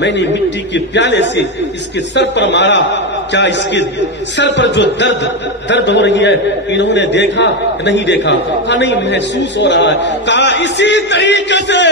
میں نے مٹی کے پیالے سے اس کے سر پر مارا، کیا اس کے سر پر جو درد ہو رہی ہے انہوں نے دیکھا نہیں دیکھا؟ کہا نہیں، محسوس ہو رہا ہے۔ کہا اسی طریقے سے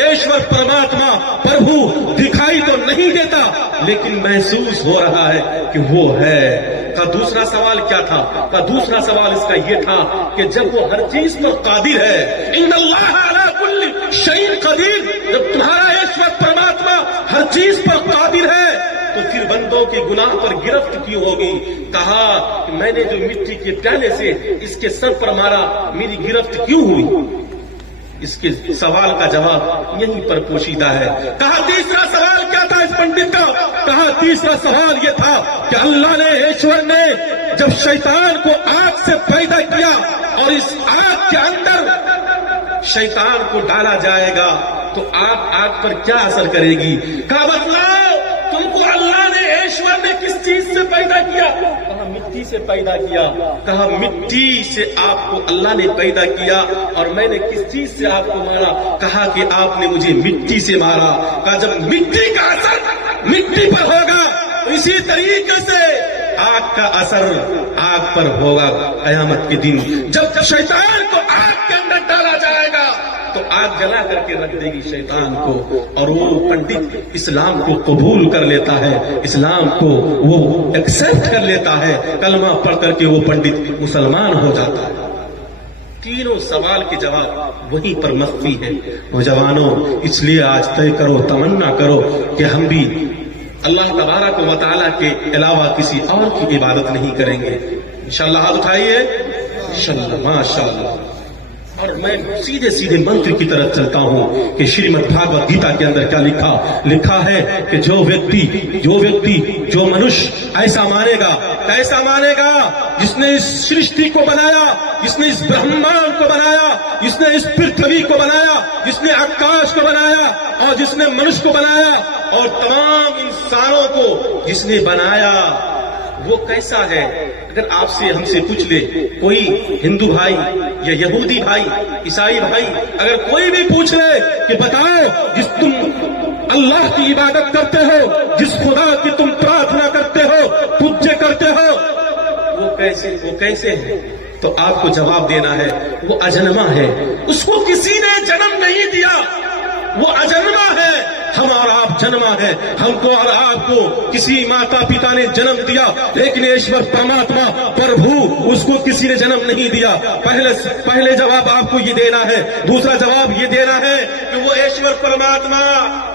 ایشور پرماتما پربھو دکھائی تو نہیں دیتا لیکن محسوس ہو رہا ہے کہ وہ ہے۔ کا دوسرا سوال کیا تھا؟ کا دوسرا سوال اس کا یہ تھا کہ جب وہ ہر چیز پر قادر ہے، ان اللہ علی کل شیء قدیر، جب تمہارا ایشور پرماتما ہر چیز پر قادر ہے تو پھر بندوں کے گناہ پر گرفت کیوں ہوگی؟ کہا کہ میں نے جو مٹی کے پیالے سے اس کے سر پر مارا، میری گرفت کیوں ہوئی؟ اس کے سوال کا جواب یہیں پر پوشیدہ ہے۔ کہا تیسرا سوال کیا تھا اس پنڈت کا؟ کہا تیسرا سوال یہ تھا کہ اللہ نے، ایشور نے جب شیطان کو آگ سے پیدا کیا اور اس آگ کے اندر شیطان کو ڈالا جائے گا تو آگ پر کیا اثر کرے گی؟ کہا بتلاؤ تم کو اللہ نے، ایشور نے کس چیز سے پیدا کیا؟ کہا مٹی سے پیدا کیا۔ کہا مٹی سے آپ کو اللہ نے پیدا کیا اور میں نے کس چیز سے آپ کو مارا؟ کہا کہ آپ نے مجھے مٹی سے مارا۔ کہا جب مٹی کا اثر مٹی پر ہوگا تو اسی طریقے سے آگ کا اثر آگ پر ہوگا قیامت کے دن۔ جب شیطان کو آگ کے اندر ڈالا جائے گا تو آگ جلا کر کے رکھ دے گی شیطان کو، اور وہ پنڈت اسلام کو قبول کر لیتا ہے، اسلام کو وہ ایکسپٹ کر لیتا ہے، کلمہ پڑھ کر کے وہ پنڈت مسلمان ہو جاتا ہے۔ تینوں سوال کے جواب وہیں پر مخفی ہے۔ نوجوانوں، اس لیے آج طے کرو، تمنا کرو کہ ہم بھی اللہ تبارک و تعالیٰ کے علاوہ کسی اور کی عبادت نہیں کریں گے۔ انشاءاللہ ہاتھ اٹھائیے، انشاءاللہ، ماشاءاللہ۔ اور میں سیدھے منتر کی طرف چلتا ہوں کہ شریمد بھاگوت گیتا کے اندر کیا لکھا ہے کہ جو ویکتی جو منش ایسا مانے گا، ایسا مانے گا جس نے اس سرشٹی کو بنایا، جس نے اس برہمانڈ کو بنایا، جس نے اس پرتھوی کو بنایا، جس نے آکاش کو بنایا اور جس نے منش کو بنایا اور تمام انسانوں کو جس نے بنایا، وہ کیسا ہے؟ اگر آپ سے ہم سے پوچھ لے کوئی ہندو بھائی یا یہودی بھائی، عیسائی بھائی، اگر کوئی بھی پوچھ لے کہ بتاؤ جس تم اللہ کی عبادت کرتے ہو، جس خدا کی تم پرارتھنا کرتے ہو، پوجا کرتے ہو، وہ کیسے ہے؟ تو آپ کو جواب دینا ہے وہ اجنما ہے، اس کو کسی نے جنم نہیں دیا، وہ اجنما ہے۔ ہم اور آپ جنما ہے، ہم کو اور آپ کو کسی ماتا پتا نے جنم دیا، لیکن ایشور پرماتما پربھو اس کو کسی نے جنم نہیں دیا۔ پہلے جواب آپ کو یہ دینا ہے۔ دوسرا جواب یہ دینا ہے کہ وہ ایشور پرماتما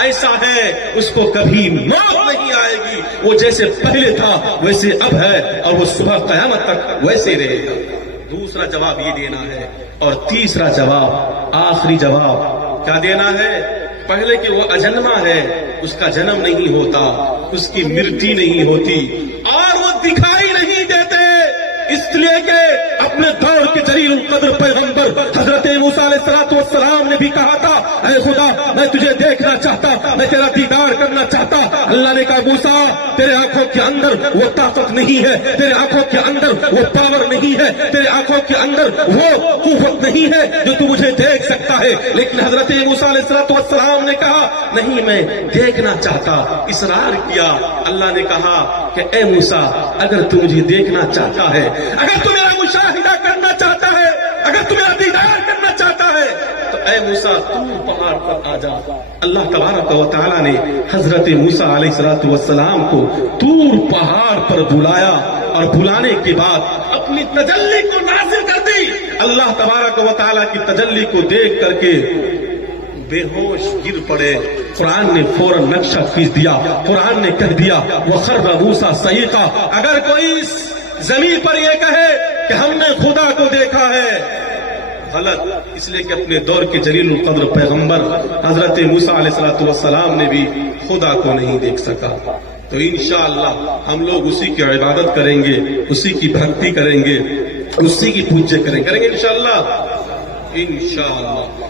ایسا ہے، اس کو کبھی موت نہیں آئے گی، وہ جیسے پہلے تھا ویسے اب ہے اور وہ صبح قیامت تک ویسے رہے گا۔ دوسرا جواب یہ دینا ہے۔ اور تیسرا جواب، آخری جواب کیا دینا ہے؟ پہلے کہ وہ اجنما ہے، اس کا جنم نہیں ہوتا، اس کی مرتی نہیں ہوتی اور وہ دکھائی نہیں دیتے، اس لیے کہ اپنے دور کے جلیل القدر پیغمبر حضرت موسیٰ علیہ السلام نے بھی کہا تھا، اے خدا میں تجھے دیکھنا چاہتا، میں تیرا دیدار کرنا چاہتا۔ اللہ نے کہا موسیٰ تیرے آنکھوں کے اندر وہ طاقت نہیں ہے، تیرے آنکھوں کے اندر وہ پاور نہیں ہے، تیرے آنکھوں کے اندر وہ قوت نہیں ہے جو تو مجھے دیکھ سکتا ہے۔ لیکن حضرت موسیٰ علیہ السلام نے کہا نہیں میں دیکھنا چاہتا، اصرار کیا۔ اللہ نے کہا کہ اے موسیٰ اگر تو مجھے دیکھنا چاہتا ہے، اگر تو میرا مشاہدہ کرنا چاہتا ہے، اگر تو میرا دیدار کرنا چاہتا ہے تو اے موسیٰ تو پہاڑ پر آ جا۔ اللہ تبارک و تعالیٰ نے حضرت موسیٰ علیہ السلام کو طور پہاڑ پر بلایا اور بلانے کے بعد اپنی تجلی کو نازل کر دی۔ اللہ تبارک و تعالیٰ کی تجلی کو دیکھ کر کے بے ہوش گر پڑے۔ قرآن نے فوراً نقشہ کھینچ دیا، قرآن نے کہہ دیا وَخَرَّ مُوسَىٰ صَعِقًا۔ اگر کوئی اس زمین پر یہ کہے کہ ہم نے خدا کو دیکھا ہے، غلط، اس لیے کہ اپنے دور کے جلیل القدر پیغمبر حضرت موسیٰ علیہ السلام نے بھی خدا کو نہیں دیکھ سکا۔ تو انشاءاللہ ہم لوگ اسی کی عبادت کریں گے، اسی کی بھکتی کریں گے، اسی کی پوجا کریں گے انشاءاللہ۔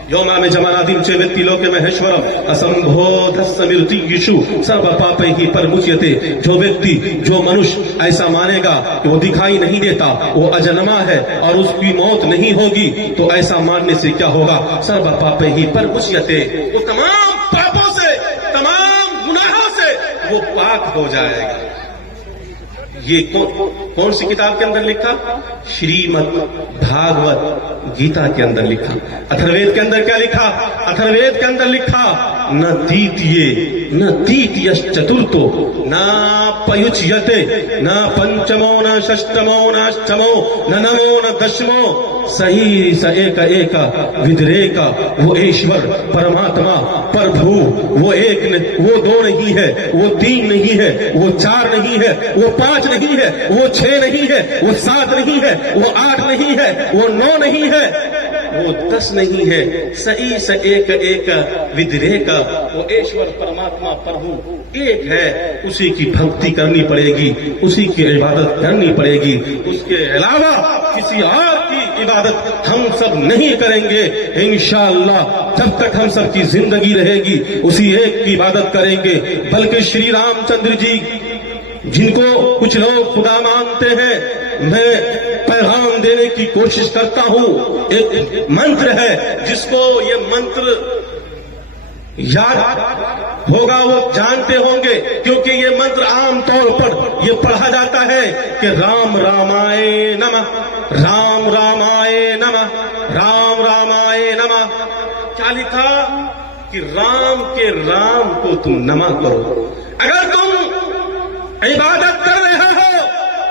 یومام جمانادیم چے ویکتی لوکے مہیشورم اسمبھودھسمرتیشو سرب پاپیہ پرمچیتے۔ جو ویکتی، جو منش ایسا مانے گا کہ وہ دکھائی نہیں دیتا، وہ اجنما ہے اور اس کی موت نہیں ہوگی، تو ایسا ماننے سے کیا ہوگا؟ سرب پاپیہ پرمچیتے، وہ تمام پاپوں سے، تمام گناہوں وہ پاک ہو جائے گا. یہ کون سی کتاب کے اندر لکھا؟ شریمد بھاگوت گیتا کے اندر لکھا. اتھروید کے اندر کیا لکھا؟ اتھروید کے اندر لکھا نہ تیتیش چترتو نہ پیچیتے نہ پنچمو نہ ششٹمو نہ اشٹمو نہ نمو نہ دشمو صحیح س ایک ایک ودریکا. وہ ایشور پرماتما پربھو وہ ایک وہ دو نہیں ہے، وہ تین نہیں ہے، وہ چار نہیں ہے، وہ پانچ نہیں ہے، وہ چھ نہیں ہے، وہ سات نہیں ہے، وہ آٹھ نہیں ہے، وہ نو نہیں ہے، وہ 10 نہیں ہے. صحیح س ایک ایک ودریکا. وہ ایشور پرماتما پربھو ایک ہے. اسی کی بھکتی کرنی پڑے گی، اسی کی عبادت کرنی پڑے گی. اس کے علاوہ کسی اور کی عبادت ہم سب نہیں کریں گے انشاءاللہ. جب تک ہم سب کی زندگی رہے گی اسی ایک کی عبادت کریں گے. بلکہ شری رام چندر جی جن کو کچھ لوگ خدا مانتے ہیں، میں پیغام دینے کی کوشش کرتا ہوں. ایک منتر ہے جس کو یہ منتر یاد ہوگا، وہ جانتے ہوں گے، کیونکہ یہ منتر عام طور پر یہ پڑھا جاتا ہے کہ رام رامائے نمہ، رام رامائے نمہ، رام رامائے نمہ. کیا لکھا؟ کہ رام کے رام کو تم نمہ کرو. اگر تم عبادت کر رہے ہو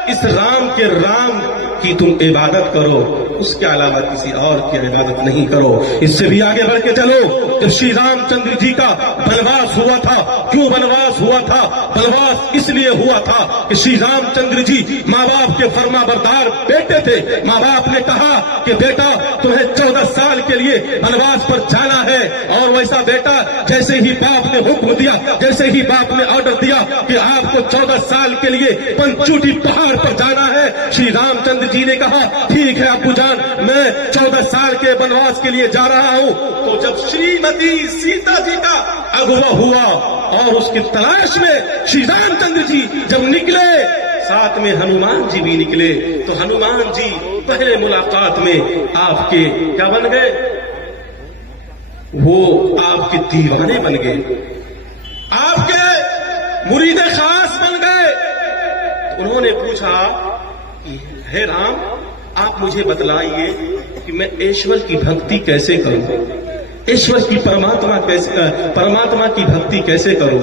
اس رام کے رام کی تم عبادت کرو، اس کے علاوہ کسی اور کی عبادت نہیں کرو. اس سے بھی آگے بڑھ کے چلو. جب شری رام چندر جی کا بنواس ہوا تھا، کیوں بنواس ہوا تھا؟ بنواس اس لیے ہوا تھا کہ شری رام چندر جی ماں باپ کے فرما بردار بیٹے تھے. ماں باپ نے کہا کہ بیٹا تمہیں 14 سال کے لیے بنواس پر جانا ہے، اور ویسا بیٹا جیسے ہی باپ نے حکم دیا، جیسے ہی باپ نے آرڈر دیا کہ آپ کو 14 سال کے لیے پنچوٹی پہاڑ پر جانا ہے، شری رام چندر جی نے کہا ٹھیک ہے ابو جان، میں 14 سال کے بنواس کے لیے جا رہا ہوں. تو جب شریمتی سیتا جی کا اغوا ہوا اور اس کی تلاش میں شری رام چندر جی جب نکلے، ساتھ میں ہنومان جی بھی نکلے، تو ہنومان جی پہلے ملاقات میں آپ کے کیا بن گئے؟ وہ آپ کے دیوانے بن گئے، آپ کے مرید خاص بن گئے. انہوں نے پوچھا کہ ہے رام، آپ مجھے بتلائیے کہ میں ایشور کی بھکتی کیسے کروں، ایشور کی پرماتما کی بھکتی کیسے کروں.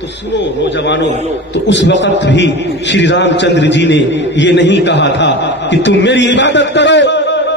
تو سنو نوجوانوں، تو اس وقت بھی شری رام چندر جی نے یہ نہیں کہا تھا کہ تم میری عبادت کرو،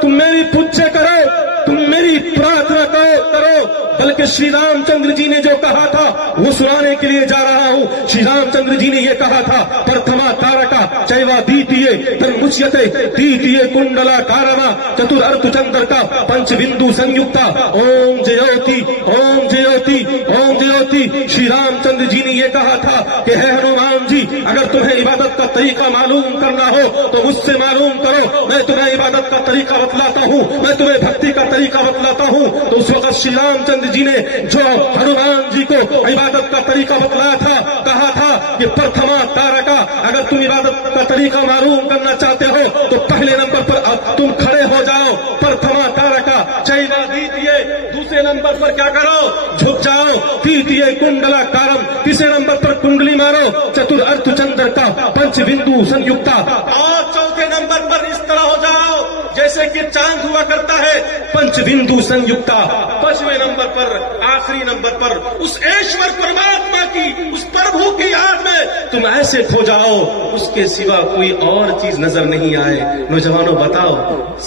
تم میری پوجا کرو، تم میری پرارتھنا کرو، بلکہ شری رام چندر جی نے جو کہا تھا وہ سنانے کے لیے جا رہا ہوں. شری رام چندر جی نے یہ کہا تھا پرتھما تارکا چیوا دیتیے تنمچیتے دیتیے کنڈلا کارما چتر ارتھ چندر کا پنچ بندو سنیکتا اوم جیوتی اوم جیوتی اوم جیوتی. شری رام چندر جی نے یہ کہا تھا کہ ہے ہنومان جی، اگر تمہیں عبادت کا طریقہ معلوم کرنا ہو تو مجھ سے معلوم کرو، میں تمہیں عبادت کا طریقہ بتلاتا ہوں، میں تمہیں بھکتی کا طریقہ بتلاتا ہوں. تو اس وقت شری رام چندر جی نے جو ہنومان جی کو عبادت کا طریقہ بتلایا تھا، کہا تھا کہ پرتھما تارکا، اگر تم عبادت کا طریقہ معلوم کرنا چاہتے ہو تو پہلے نمبر پر تم کھڑے ہو جاؤ، پرتھما تارکا چینا دیتیے. دوسرے نمبر پر کیا کرو؟ جھک جاؤ. دیتیے کنڈلا کارم، تیسرے نمبر پر کنڈلی مارو، چتر ارتھ چندر کا پنچ بندو سنیکتا. اور چوتھے نمبر پر اس طرح ہو جاؤ جیسے کہ چاند ہوا کرتا ہے، پنچ بندو سنیکتا. پانچویں نمبر پر، آخری نمبر پر اس ایشور پرماتما کی، اس پربھو کی یاد میں تم ایسے کھو جاؤ اس کے سوا کوئی اور چیز نظر نہیں آئے. نوجوانوں بتاؤ،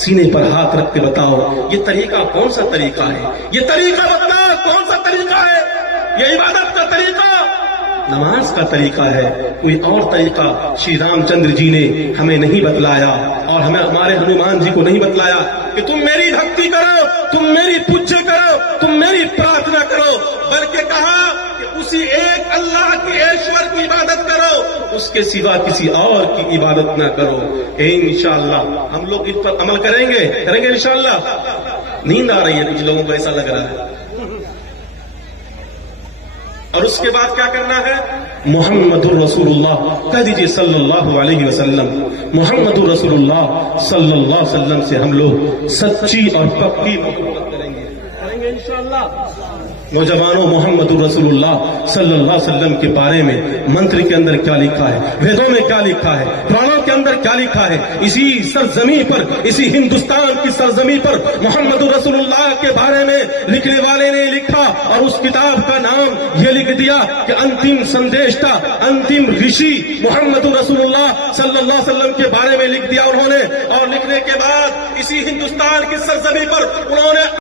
سینے پر ہاتھ رکھ کے بتاؤ یہ طریقہ کون سا طریقہ ہے؟ یہ طریقہ بتاؤ کون سا طریقہ ہے؟ یہ عبادت کا طریقہ، نماز کا طریقہ ہے. کوئی اور طریقہ شری رام چندر جی نے ہمیں نہیں بتلایا، اور ہمیں ہمارے ہنومان جی کو نہیں بتلایا کہ تم میری بھکتی کرو، تم میری پوجا کرو، تم میری پرارتھنا کرو، بلکہ کہا کہ اسی ایک اللہ کی ایشور کی عبادت کرو، اس کے سوا کسی اور کی عبادت نہ کرو. انشاءاللہ ہم لوگ اس پر عمل کریں گے انشاءاللہ. نیند آ رہی ہے کچھ لوگوں کو، ایسا لگ رہا ہے. اور اس کے بعد کیا کرنا ہے؟ محمد الرسول اللہ کہہ دیجئے صلی اللہ علیہ وسلم. محمد الرسول اللہ صلی اللہ علیہ وسلم سے ہم لوگ سچی اور پکی محبت کریں گے انشاءاللہ. نوجوانوں محمد رسول اللہ صلی اللہ علیہ وسلم کے بارے میں منتر کے اندر کیا لکھا ہے، ویدوں میں کیا لکھا ہے، پرانوں کے اندر کیا لکھا ہے. اسی سرزمین پر، اسی ہندوستان کی سرزمین پر محمد رسول اللہ کے بارے میں لکھنے والے نے لکھا اور اس کتاب کا نام یہ لکھ دیا کہ انتم سندیشتا، انتم رشی محمد رسول اللہ صلی اللہ علیہ وسلم کے بارے میں لکھ دیا انہوں نے. اور لکھنے کے بعد اسی ہندوستان کی سرزمین پر انہوں نے